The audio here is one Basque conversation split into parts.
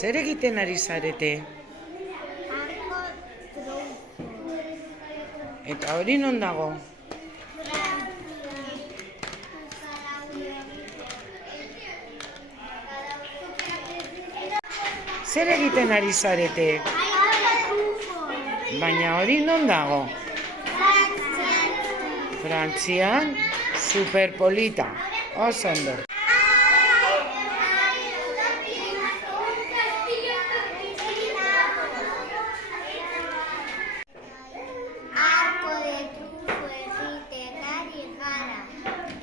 Zer egiten ari zarete? Eta hori non dago? Zer egiten ari zarete? Baina hori non dago? Frantzian, superpolita. Oso ondo.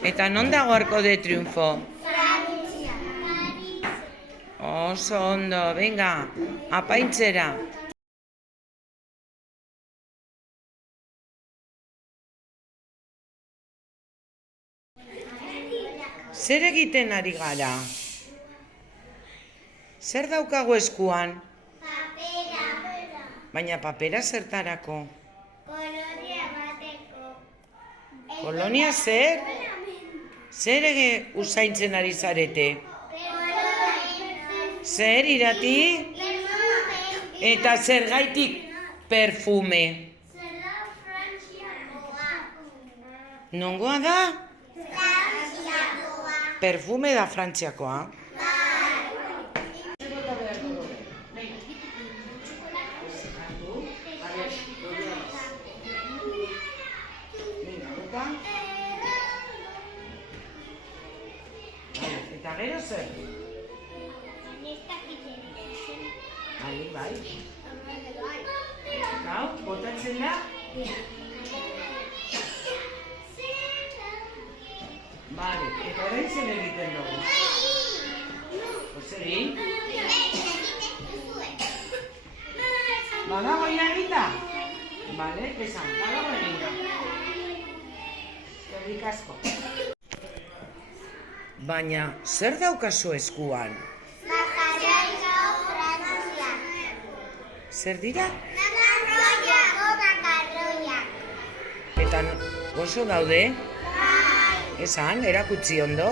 Eta non dago Arco de Triunfo? Oso ondo, venga, apaintzera. Zer egiten ari gara? Zer daukago eskuan? Papera. Baina papera zertarako? Kolonia bateko. Kolonia zer? Zer usaintzen ari zarete? Zer irati? Eta zergaitik perfume? Nongoa da? Perfume da Frantziakoa. Eta gero zer? Bai. Hau, botatzen da? Bale, eta orain zer egiten dugu? Zer egin? Badago iragita? Bale, esan, badago egin. Eskerrik asko. Baina, zer daukazu eskuan? Zer dira? Eta oso daude? Esan, erakutsi ondo.